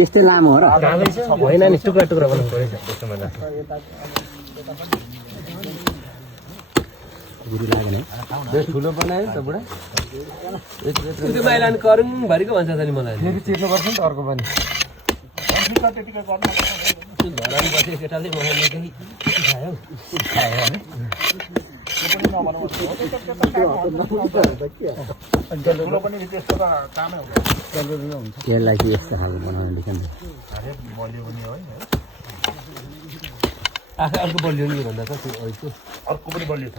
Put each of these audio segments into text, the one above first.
यस्तै लामो हो र होइन नि टुक्रा टुक्रा बनाउनु पऱ्यो त्यसमा गुरु लागेन है ठुलो बनायो नि त बुढा त्यो बाहिर करुङ भरिको भन्छ त नि मलाई फेरि चिर्नुपर्छ नि त अर्को पनि घरमा बसेको केटाले मलाई केही खायो त्यसलाई चाहिँ यस्तो खालको बनाउनु रहेछ नि अर्को बलियो नि भन्दा त त्यो अर्को पनि बलियो छ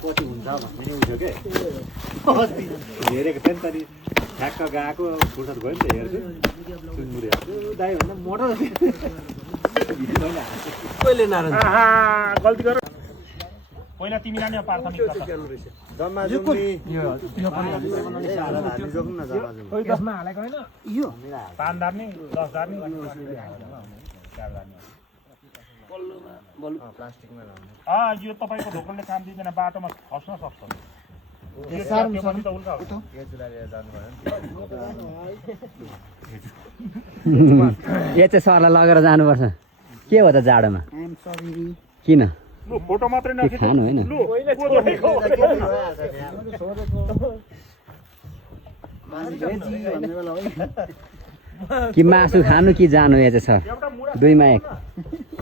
कति हुन्छ भन्ने उठ्यो के हेरेको थिएँ नि त नि ठ्याक्क गएको फुर्सद भयो नि त हेर्छु सुनमुरेको दाइ भन्दा मोटो कहिले नारायण गल्ती गर पहिला तिमी नानी प्राथमिक जम्मा जुम्मी दसमा हालेको होइन यो 5 धार्ने 10 धार्ने 4 धार्ने यो तपाईँको ढोकलले काम दिँदैन बाटोमा खस्न सक्छ यो चाहिँ सरलाई लगेर जानुपर्छ के हो त जाडोमा किन फोटो मात्रै खानु होइन कि मासु खानु कि जानु यहाँ चाहिँ सर दुईमा एक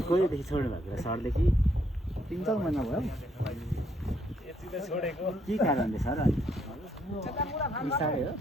कहिलेदेखि छोड्नु भएको सरले कि 3-4 महिना भयो के कारण सर बिस्तारै हो